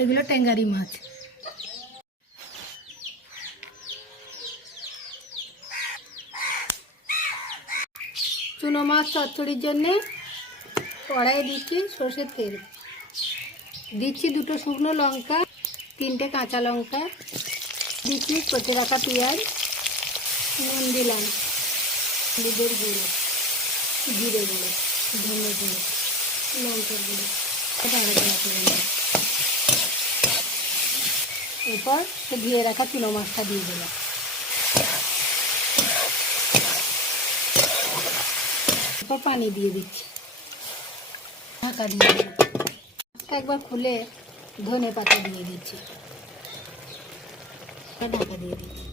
এগুলো ট্যাঙ্গারি মাছ চুনো মাছ চচ্চড়ির জন্যে কড়াইয়ে দিচ্ছি সর্ষের তেল দিচ্ছি দুটো শুকনো লঙ্কা, তিনটে কাঁচা লঙ্কা, দিচ্ছি কচে রাখা পেঁয়াজ, নুন দিলাম, হলুদের গুঁড়ো, জিরে গুঁড়ো, ধনে গুঁড়ো, লঙ্কার গুঁড়ো। এরপর ধুয়ে রাখা চুনো মাছটা দিয়ে দিলাম এরপর পানি দিয়ে দিচ্ছি। ঢাকা দিয়ে দিলাম একবার খুলে ধনে পাতা দিয়ে দিচ্ছি। ঢাকা দিয়ে দিচ্ছি।